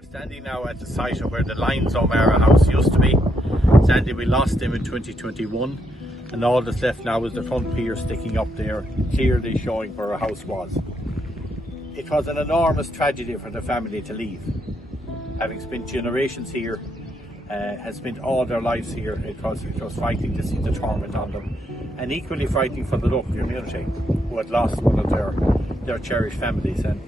We're standing now at the site of where the Lions O'Mara house used to be. Sadly, we lost him in 2021, and all that's left now is the front pier sticking up there, clearly showing where our house was. It was an enormous tragedy for the family to leave. Having spent generations here, has spent all their lives here, it was frightening to see the torment on them, and equally frightening for the local community who had lost one of their cherished families. And